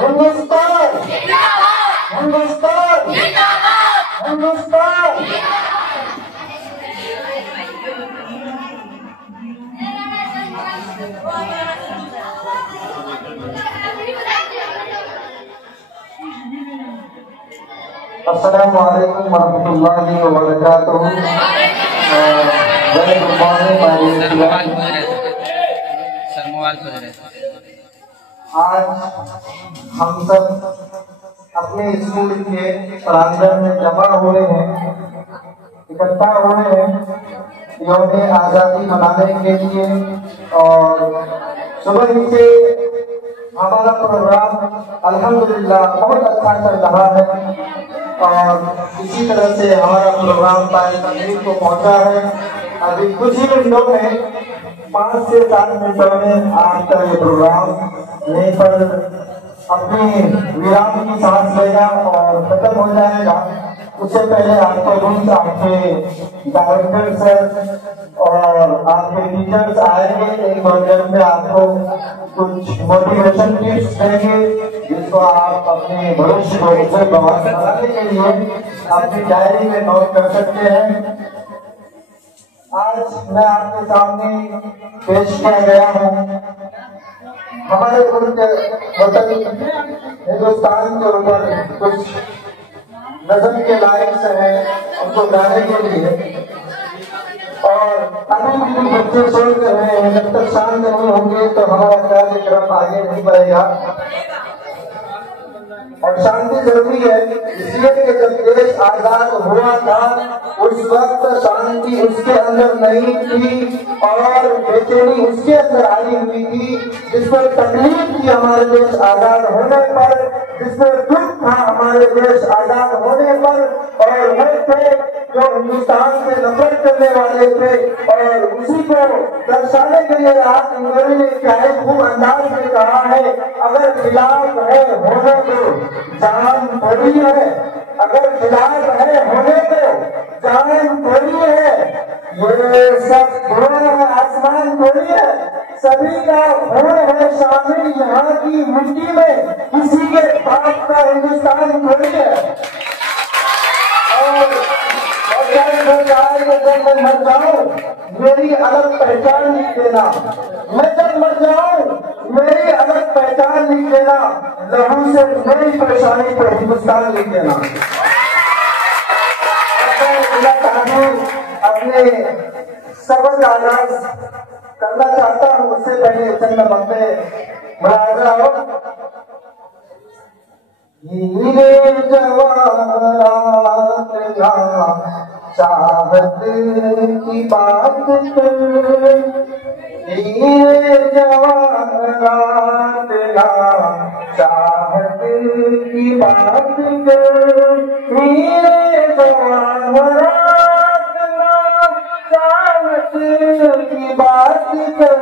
हिंदुस्तान हिंदुस्तान हिंदुस्तान। अस्सलामु अलैकुम वरहमतुल्लाहि वबरकातुहू। Very good morning. आज हम सब अपने स्कूल के प्रांगण में जमा हुए हैं, इकट्ठा हुए हैं यौम आज़ादी मनाने के लिए। और सुबह से हमारा प्रोग्राम अल्हम्दुलिल्लाह बहुत अच्छा चल रहा है और इसी तरह से हमारा प्रोग्राम तकरीब को पहुंचा है। अभी कुछ ही मिनटों में 5 से 7 मिनटों में आपका ये प्रोग्राम यहीं पर अपनी विराम की सांस लेगा और खत्म हो जाएगा। उससे पहले आपको रूल्स आपके डायरेक्टर सर और आपके टीचर्स आएंगे, एक वर्जन में आपको कुछ मोटिवेशन टिप्स देंगे जिसको आप अपने भविष्य को उज्जवल बनाने के लिए अपनी डायरी में नोट कर सकते हैं। आज मैं आपके सामने पेश किया गया हूँ हमारे मुल्क वतन हिंदुस्तान के ऊपर कुछ नज़म के लायक से है उनको गाने के लिए। और अभी भी बच्चे सोच रहे हैं, जब तक शांत नहीं होंगे तो हमारा कार्यक्रम आगे नहीं बढ़ेगा। और शांति जरूरी है, इसलिए कि जब देश आजाद हुआ था उस वक्त शांति उसके अंदर नहीं थी और बेचैनी उसके अंदर आई हुई थी, जिस पर तकलीफ थी हमारे देश आजाद होने पर, जिस पर दुख था हमारे देश आजाद होने पर। और वो थे जो हिंदुस्तान से नफरत करने वाले थे और उसी को दर्शाने के लिए आज इंग्लैंड ने क्या खूब अंदाज में कहा है, अगर खिलाफ है होने दो जान थोड़ी है, अगर खिलाफ है होने दो जान थोड़ी है, ये सब खून है आसमान थोड़ी है, सभी का खून है शामिल यहाँ की मिट्टी में, किसी के बाप का हिंदुस्तान थोड़ी है। और जब मैं मर जाऊं मेरी अलग पहचान लिख देना, मैं जब मर जाऊं मेरी अलग पहचान लिख देना, लहू से मेरी परेशानी पर हिंदुस्तान लिख देना। अपने सबक आगाज करना चाहता हूँ, उससे पहले चंद मत मुलाजा हो। हीरे जवाहरात ना चाहत की बात कर, हीरे जवाहरात ना चाहत की बात कर, हीरे जवाहरात ना चाहत की बात कर,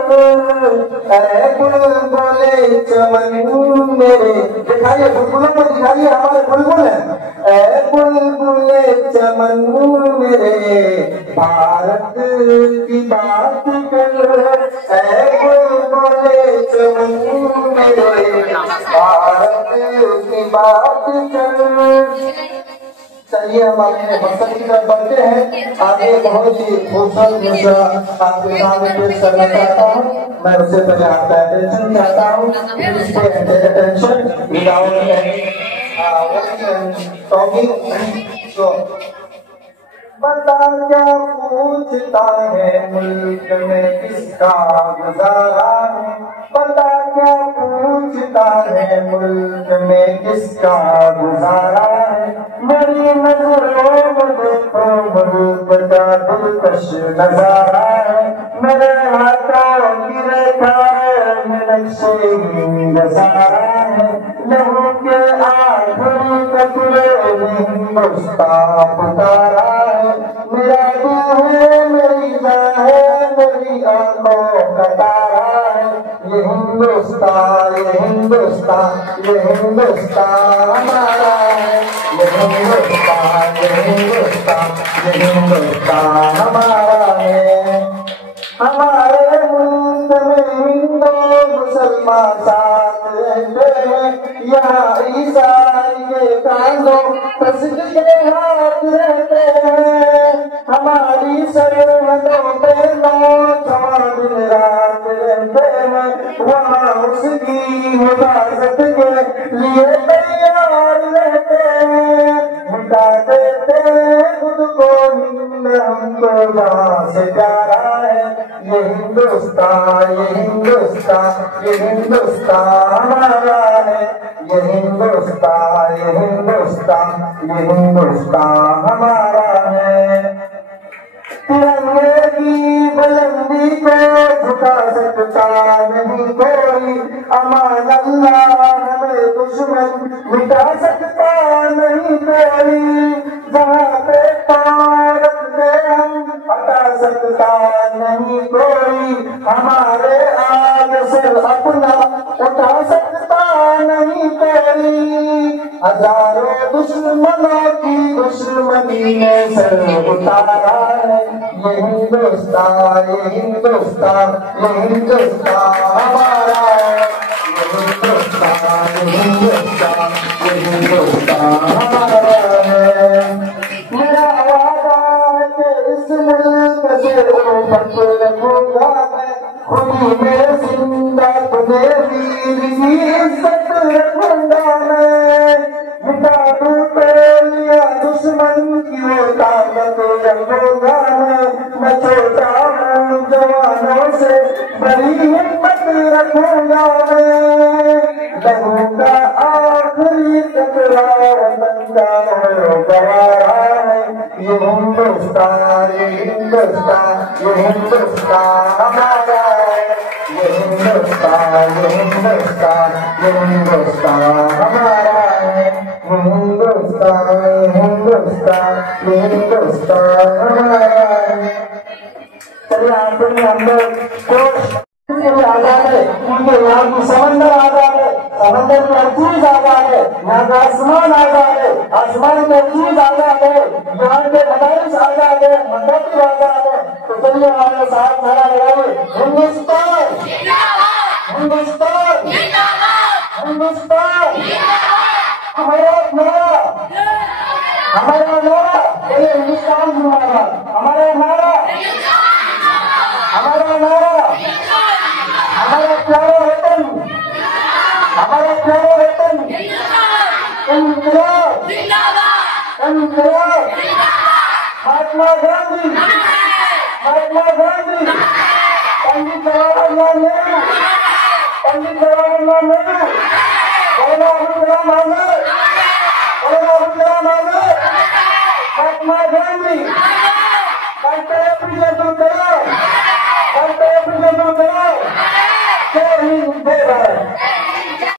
ऐ बुलबुले चमन मेरे, दिखाइए बुलबुलों को दिखाइए, हमारे बुलबुल है। ऐ बुलबुले चमन मेरे भारत की बात कर, ऐ बुलबुले चमन मेरे भारत की बात कर। चलिए हम अपने मकसद की तरफ बढ़ते हैं। आगे बहुत ही खूबसूरत दूसरा आपके सामने पेश करना चाहता हूँ। मैं उससे पहले आपका अटेंशन चाहता हूँ, अटेंशन विदाउट टॉकिंग। बता क्या पूछता है मुल्क में किसका गुजारा है, बता क्या पूछता है मुल्क में किसका गुजारा है, मेरी नजरों में देखो मुल्क का दिलकश नजारा है, मेरे हाथों की रेखा में नक्शे नजारा है, लहू के आखिरी कतरे हिंदुस्तान पुकारा है, मेरा दिल है मेरी जान है मेरी आंखों का तारा है, ये हिंदुस्तान ये हिंदुस्तान ये हिंदुस्तान हमारा है, ये हिंदुस्तान ये हिंदुस्तान ये हिंदुस्तान हमारा है। हमारे मुल्क में हिंदू मुसलमान साथ रहते हैं, यहाँ ईसाई के कांधों प्रसिद्ध के हाथ रहते हैं। हमारी सरहदों पे नौजवान दिन रात रहते हैं। वहाँ उसकी हिफाजत के लिए तैयार रहते हैं। मिटा देते खुद को हिंद हमको जहाँ से प्यारा है। ये हिंदुस्तान, ये हिंदुस्तान, ये हिंदुस्तान हमारा है। ये हिंदुस्तान, ये हिंदुस्तान, ये हिंदुस्तान हमारा है। तिरंगे की बुलंदी को झुका सकता नहीं कोई। अमान अल्लाह हमें दुश्मन मिटा सकता नहीं कोई। जहाँ पे पाँव रखते हम हटा सकता नहीं कोई। हमारे आगे से अपना उठा सकता नहीं कोई। हजारों दुश्मनों की दुश्मनी ने सर उतारा है। ये हिंदुस्तान, ये हिंदुस्तान, ये हिंदुस्तान हमारा है। ये हिंदुस्तान, ये हिंदुस्तान, ये हिंदुस्तान हमारा है। मेरा वादा है कि इस मुल्क से ऊपर रखूंगा मैं। खुदी में जिंदा खुदे वीर की इज्जत रखूंगा मैं। मिटा दूं टोलियां दुश्मन की वो ताकत रखूंगा मैं छोटा हूँ जवानों से बड़ी हिम्मत रखूंगा मैं। लगूंगा आखिरी टकरार बनता हो गवारा है। ये हिंदुस्तान, ये हिंदुस्तान, ये हिंदुस्तान हमारा है। ये हिंदुस्तान, ये हिंदुस्तान, ये हिंदुस्तान हमारा है। ये हिंदुस्तान, ये हिंदुस्तान, ये हिंदुस्तान हमारा है। चलिए आपने हम लोग को आजाद है, क्योंकि यहाँ की समंदर आजाद है, समंदर की हर चीज आजाद है। यहाँ का आसमान आजाद है, आसमान की हर चीज आजाद है। यहाँ के मदारिस आजाद है, मंदिर आजाद है। तो चलिए हमारे साथ नारा लगाइए, हिंदुस्तान, हिंदुस्तान, हिंदुस्तान हमारा नारा, हमारा नारा, चलिए हिंदुस्तान हमारा, हमारा नारा, हमारा नारा, हमारा प्यारा वतन, हमारा प्यारा वतन, इंकलाब, इंकलाब, Mahatma Gandhi, Mahatma Gandhi, Pandit Jawaharlal Nehru, Pandit Jawaharlal Nehru, Maulana Abul Kalam Azad, Maulana Abul Kalam Azad, Mahatma Gandhi, doctor APJ Abdul Kalam, doctor APJ Abdul Kalam. जय हिंद, जय भारत।